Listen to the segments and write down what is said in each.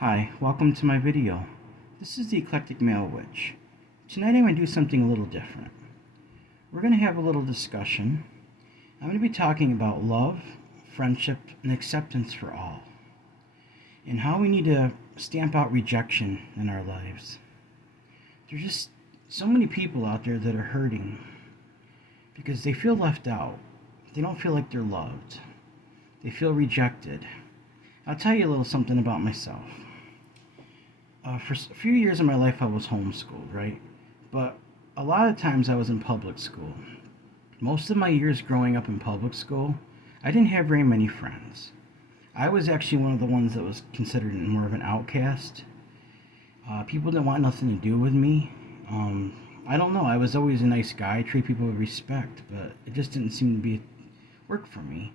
Hi, welcome to my video. This is the Eclectic Male Witch. Tonight I'm going to do something a little different. We're going to have a little discussion. I'm going to be talking about love, friendship, and acceptance for all, and how we need to stamp out rejection in our lives. There's just so many people out there that are hurting because they feel left out. They don't feel like they're loved. They feel rejected. I'll tell you a little something about myself. For a few years of my life, I was homeschooled, right? But a lot of times I was in public school. Most of my years growing up in public school, I didn't have very many friends. I was actually one of the ones that was considered more of an outcast. People didn't want nothing to do with me. I don't know. I was always a nice guy, treat people with respect, but it just didn't seem to be work for me.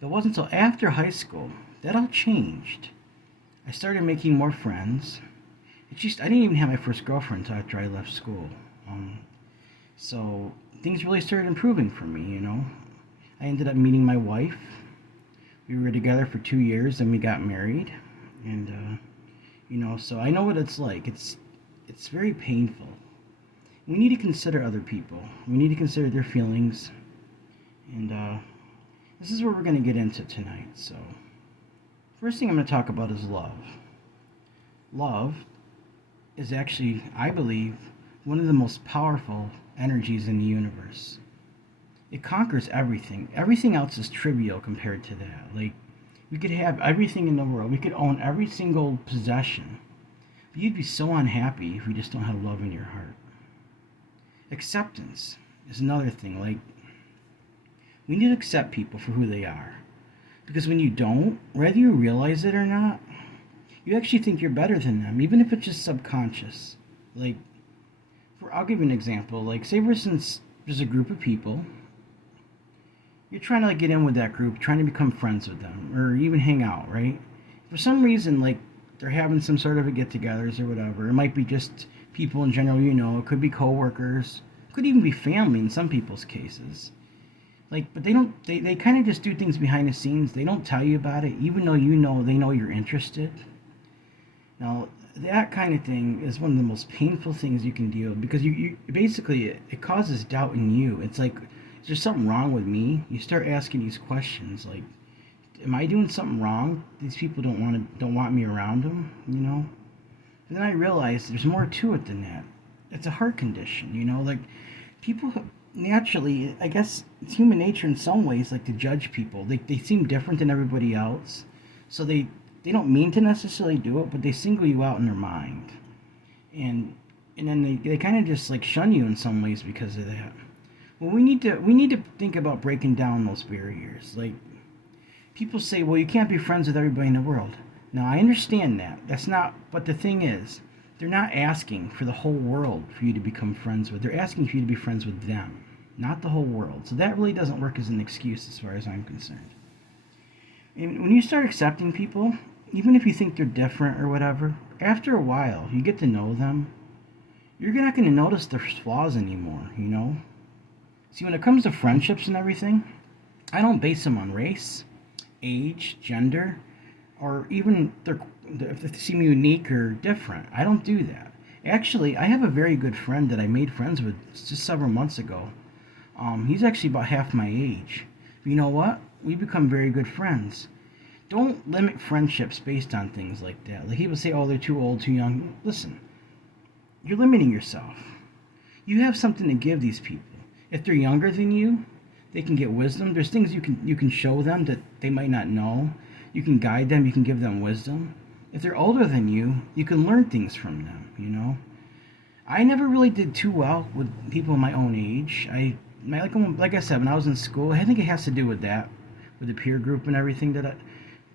It wasn't until after high school that all changed. I started making more friends. I didn't even have my first girlfriend until after I left school. So things really started improving for me. I ended up meeting my wife. We were together for 2 years, and we got married. And so I know what it's like. It's very painful. We need to consider other people. We need to consider their feelings. And this is what we're going to get into tonight. So first thing I'm going to talk about is love. Love is actually, I believe, one of the most powerful energies in the universe. It conquers everything. Everything else is trivial compared to that. Like, we could have everything in the world. We could own every single possession. But you'd be so unhappy if you just don't have love in your heart. Acceptance is another thing. Like, we need to accept people for who they are. Because when you don't, whether you realize it or not, you actually think you're better than them, even if it's just subconscious. Like, I'll give you an example. Like, say for instance, there's a group of people. You're trying to get in with that group, trying to become friends with them, or even hang out, right? For some reason, like, they're having some sort of a get-togethers or whatever. It might be just people in general, It could be coworkers. It could even be family in some people's cases. But they kind of just do things behind the scenes. They don't tell you about it, even though they know you're interested. Now, that kind of thing is one of the most painful things you can deal with, because you basically, it causes doubt in you. It's like, is there something wrong with me? You start asking these questions like, am I doing something wrong? These people don't want me around them. But then I realized there's more to it than that. It's a heart condition. Like, people naturally, I guess it's human nature in some ways, like, to judge people. They seem different than everybody else, so they don't mean to necessarily do it, but they single you out in their mind, and then they kind of just like shun you in some ways because of that. Well, we need to think about breaking down those barriers. Like, people say, well, you can't be friends with everybody in the world. Now, I understand that. That's not. But the thing is, they're not asking for the whole world for you to become friends with. They're asking for you to be friends with them, not the whole world. So that really doesn't work as an excuse as far as I'm concerned. And when you start accepting people, even if you think they're different or whatever, after a while, you get to know them, you're not going to notice their flaws anymore. See, when it comes to friendships and everything, I don't base them on race, age, gender, or even if they seem unique or different. I don't do that. Actually, I have a very good friend that I made friends with just several months ago. He's actually about half my age. But you know what? We become very good friends. Don't limit friendships based on things like that. Like, people say, oh, they're too old, too young. Listen, you're limiting yourself. You have something to give these people. If they're younger than you, they can get wisdom. There's things you can show them that they might not know. You can guide them. You can give them wisdom. If they're older than you can learn things from them. I never really did too well with people my own age. Like I said, when I was in school, I think it has to do with that, with the peer group and everything, that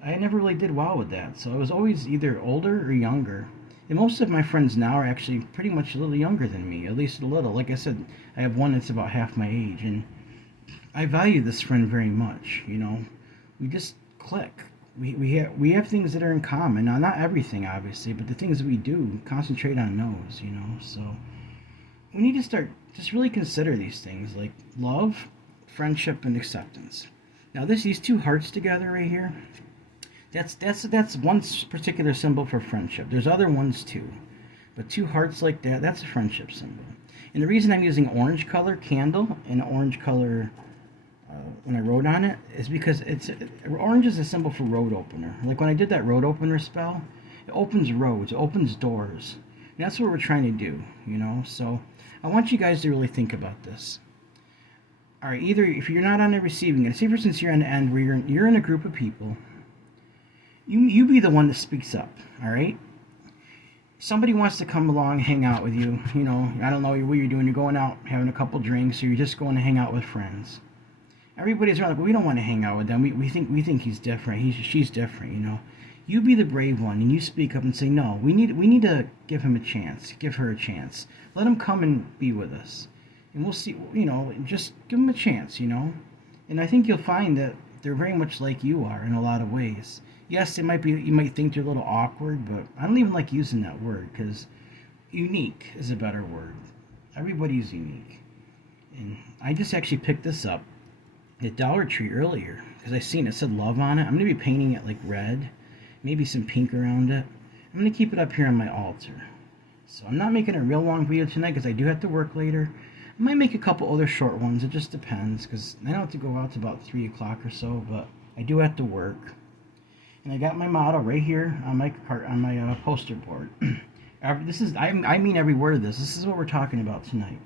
I never really did well with that. So I was always either older or younger. And most of my friends now are actually pretty much a little younger than me, at least a little. Like I said, I have one that's about half my age, and I value this friend very much. We just click. We have things that are in common. Now, not everything, obviously, but the things that we do, concentrate on those. So we need to start just really consider these things like love, friendship, and acceptance. Now, these two hearts together right here, That's one particular symbol for friendship. There's other ones too, but two hearts like that, that's a friendship symbol. And the reason I'm using orange color candle and orange color when I wrote on it is because orange is a symbol for road opener. Like when I did that road opener spell, it opens roads, it opens doors. And that's what we're trying to do, you know? So I want you guys to really think about this. All right, either if you're not on the receiving end, say for instance you're on the end where you're in a group of people, you be the one that speaks up, all right? Somebody wants to come along, hang out with you, you know, I don't know what you're doing, you're going out having a couple drinks, or you're just going to hang out with friends. Everybody's around like, well, we don't want to hang out with them. We think he's different. She's different, you know. You be the brave one and you speak up and say, no, we need to give him a chance, give her a chance. Let him come and be with us. And we'll see, you know, just give him a chance, you know. And I think you'll find that they're very much like you are in a lot of ways. Yes, you might think they're a little awkward, but I don't even like using that word because unique is a better word. Everybody's unique. And I just actually picked this up at Dollar Tree earlier because I seen it said love on it. I'm going to be painting it like red, maybe some pink around it. I'm going to keep it up here on my altar. So I'm not making a real long video tonight because I do have to work later. I might make a couple other short ones. It just depends because I don't have to go out to about 3 o'clock or so, but I do have to work. And I got my motto right here on my poster board. I mean every word of this. This is what we're talking about tonight.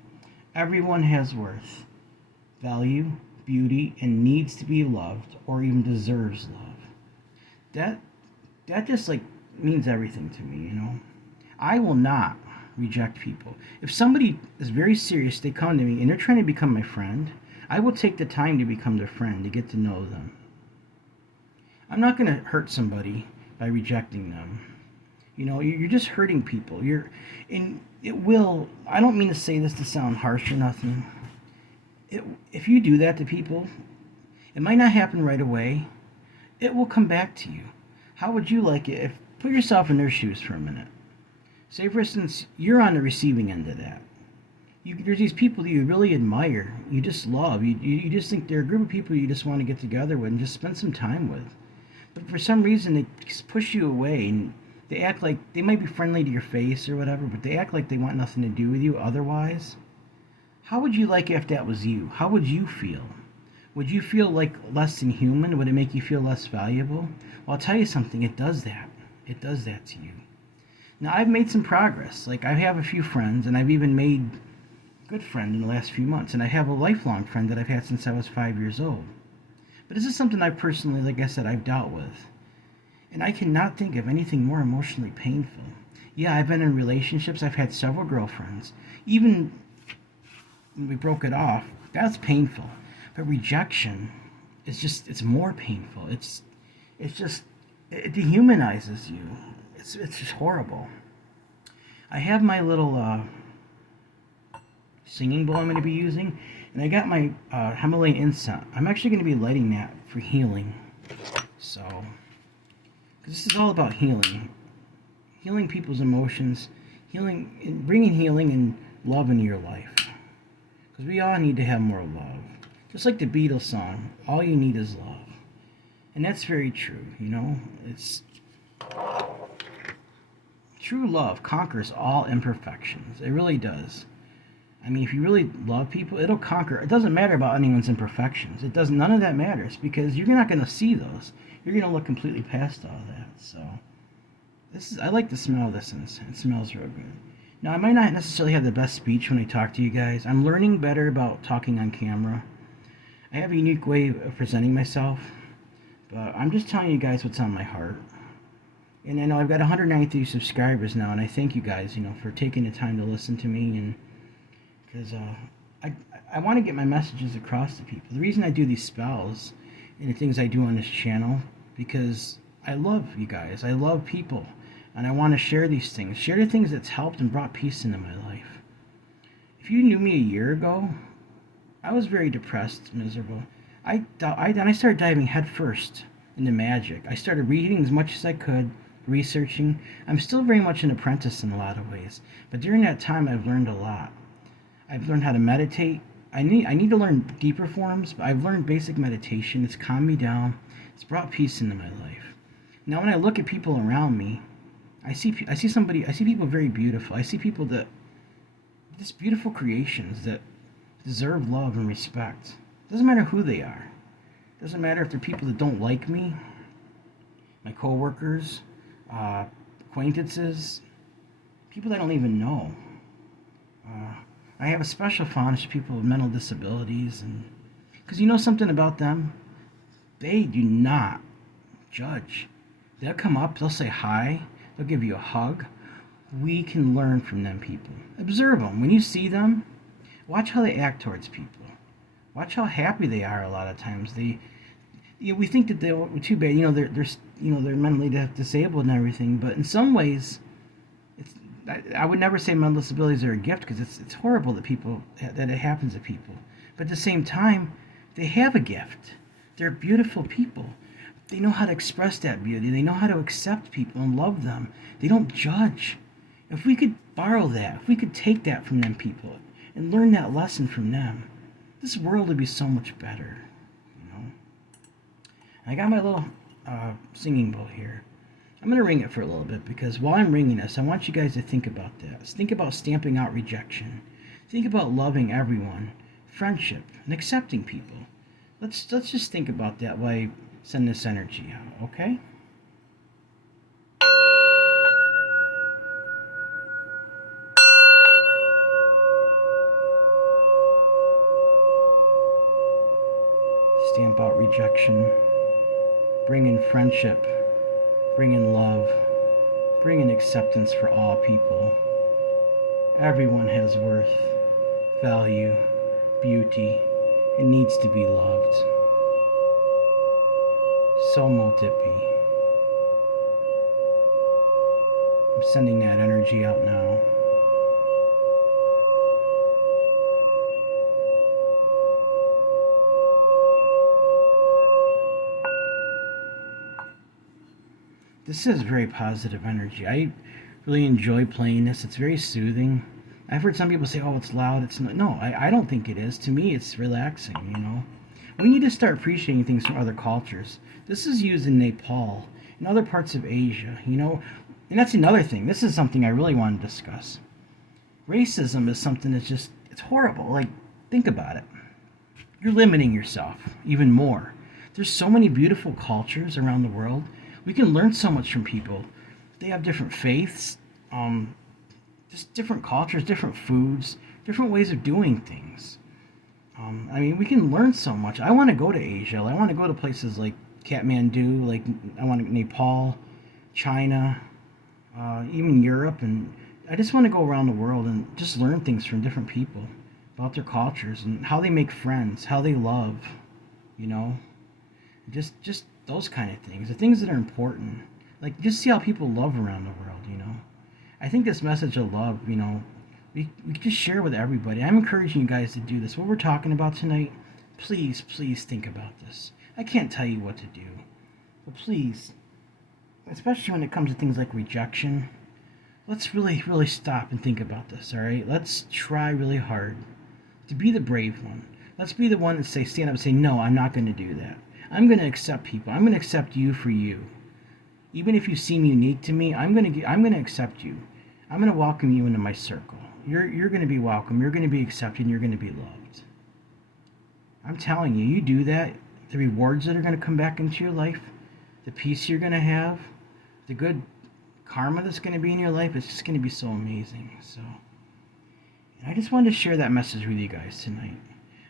Everyone has worth, value, beauty, and needs to be loved or even deserves love. That just like means everything to me, you know. I will not reject people. If somebody is very serious, they come to me and they're trying to become my friend, I will take the time to become their friend, to get to know them. I'm not going to hurt somebody by rejecting them. You know, you're just hurting people. I don't mean to say this to sound harsh or nothing. If you do that to people, it might not happen right away. It will come back to you. How would you like it put yourself in their shoes for a minute. Say, for instance, you're on the receiving end of that. There's these people that you really admire, you just love, you just think they're a group of people you just want to get together with and just spend some time with. But for some reason, they just push you away, and they act like they might be friendly to your face or whatever, but they act like they want nothing to do with you otherwise. How would you like it if that was you? How would you feel? Would you feel like less than human? Would it make you feel less valuable? Well, I'll tell you something, it does that. It does that to you. Now, I've made some progress. Like, I have a few friends, and I've even made a good friend in the last few months, and I have a lifelong friend that I've had since I was 5 years old. But this is something I personally, like I said, I've dealt with. And I cannot think of anything more emotionally painful. Yeah, I've been in relationships. I've had several girlfriends. Even when we broke it off, that's painful. But rejection it's more painful. It dehumanizes you. It's just horrible. I have my little singing bowl I'm going to be using, and I got my Himalayan incense. I'm actually going to be lighting that for healing. So, because this is all about healing people's emotions, bringing healing and love into your life. Because we all need to have more love. Just like the Beatles song, all you need is love. And that's very true, you know? True love conquers all imperfections. It really does. I mean, if you really love people, it'll conquer. It doesn't matter about anyone's imperfections. None of that matters because you're not going to see those. You're going to look completely past all that. So, I like the smell of this incense. It smells real good. Now, I might not necessarily have the best speech when I talk to you guys. I'm learning better about talking on camera. I have a unique way of presenting myself, but I'm just telling you guys what's on my heart. And I know I've got 193 subscribers now, and I thank you guys, for taking the time to listen to me, and because I want to get my messages across to people. The reason I do these spells and the things I do on this channel, because I love you guys. I love people, and I want to share these things. Share the things that's helped and brought peace into my life. If you knew me a year ago, I was very depressed, miserable. I started diving headfirst into magic. I started reading as much as I could, researching. I'm still very much an apprentice in a lot of ways, but during that time I've learned a lot. I've learned how to meditate. I need to learn deeper forms, but I've learned basic meditation. It's calmed me down. It's brought peace into my life. Now, when I look at people around me, I see people very beautiful. I see people that just beautiful creations that deserve love and respect. Doesn't matter who they are. Doesn't matter if they're people that don't like me, my coworkers, uh, acquaintances, people I don't even know. Uh, I have a special fondness for people with mental disabilities, and because you know something about them, they do not judge. They'll come up, they'll say hi, they'll give you a hug. We can learn from them people. Observe them. When you see them, watch how they act towards people. Watch how happy they are. A lot of times, we think that they're too bad. They're mentally disabled and everything. But in some ways, it's I would never say mental disabilities are a gift because it's horrible that it happens to people. But at the same time, they have a gift. They're beautiful people. They know how to express that beauty. They know how to accept people and love them. They don't judge. If we could borrow that, if we could take that from them people and learn that lesson from them, this world would be so much better. You know. I got my little singing bowl here. I'm going to ring it for a little bit because while I'm ringing this, I want you guys to think about this. Think about stamping out rejection. Think about loving everyone, friendship, and accepting people. Let's just think about that while I send this energy out, okay? Stamp out rejection. Bring in friendship. Bring in love. Bring in acceptance for all people. Everyone has worth, value, beauty, and needs to be loved. So mote it be. I'm sending that energy out now. This is very positive energy. I really enjoy playing this. It's very soothing. I've heard some people say, "Oh, it's loud." It's not. No, I don't think it is. To me, it's relaxing. We need to start appreciating things from other cultures. This is used in Nepal, in other parts of Asia. And that's another thing. This is something I really want to discuss. Racism is something that's it's horrible. Like, think about it. You're limiting yourself even more. There's so many beautiful cultures around the world. We can learn so much from people. They have different faiths, just different cultures, different foods, different ways of doing things. We can learn so much. I want to go to Asia. I want to go to places like Kathmandu, like I want to Nepal, China, even Europe, and I just want to go around the world and just learn things from different people about their cultures and how they make friends, how they love, you know, just those kind of things, the things that are important. Like, just see how people love around the world. I think this message of love, we just share with everybody. I'm encouraging you guys to do this. What we're talking about tonight, please think about this. I can't tell you what to do, but please, especially when it comes to things like rejection, let's really stop and think about this, all right? Let's try really hard to be the brave one. Let's be the one that stand up and say, no, I'm not going to do that. I'm going to accept people. I'm going to accept you for you. Even if you seem unique to me, I'm going to accept you. I'm going to welcome you into my circle. You're going to be welcome. You're going to be accepted. And you're going to be loved. I'm telling you, you do that, the rewards that are going to come back into your life, the peace you're going to have, the good karma that's going to be in your life, it's just going to be so amazing. So, and I just wanted to share that message with you guys tonight.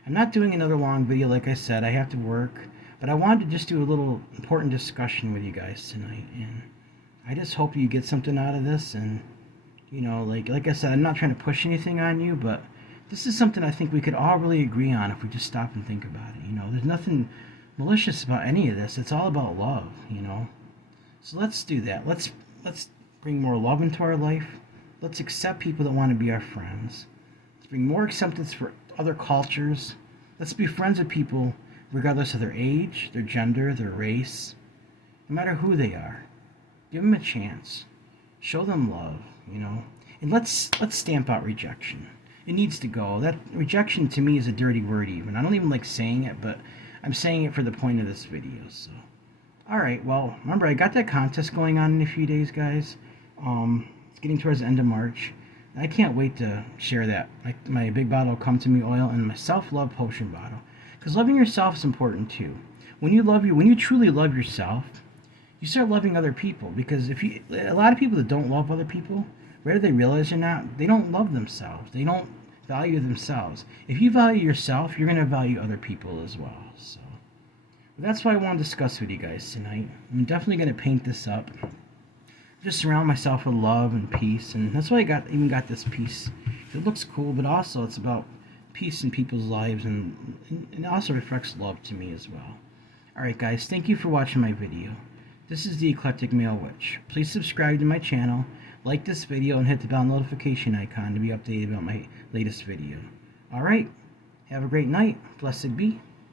I'm not doing another long video, like I said. I have to work. But I wanted to just do a little important discussion with you guys tonight. And I just hope you get something out of this. And, like I said, I'm not trying to push anything on you, but this is something I think we could all really agree on if we just stop and think about it. There's nothing malicious about any of this. It's all about love, So let's do that. Let's bring more love into our life. Let's accept people that want to be our friends. Let's bring more acceptance for other cultures. Let's be friends with people regardless of their age, their gender, their race, no matter who they are. Give them a chance. Show them love, And let's stamp out rejection. It needs to go. That rejection to me is a dirty word even. I don't even like saying it, but I'm saying it for the point of this video. So All right. Well, remember I got that contest going on in a few days, guys. It's getting towards the end of March. I can't wait to share that. Like my big bottle Come to Me oil and my self-love potion bottle. Because loving yourself is important too. When you truly love yourself, you start loving other people. Because a lot of people that don't love other people, whether they realize or not, they don't love themselves. They don't value themselves. If you value yourself, you're gonna value other people as well. So that's what I want to discuss with you guys tonight. I'm definitely gonna paint this up. Just surround myself with love and peace, and that's why even got this piece. It looks cool, but also it's about peace in people's lives, and it also reflects love to me as well. Alright guys, thank you for watching my video. This is the Eclectic Male Witch. Please subscribe to my channel, like this video, and hit the bell notification icon to be updated about my latest video. Alright, have a great night. Blessed be.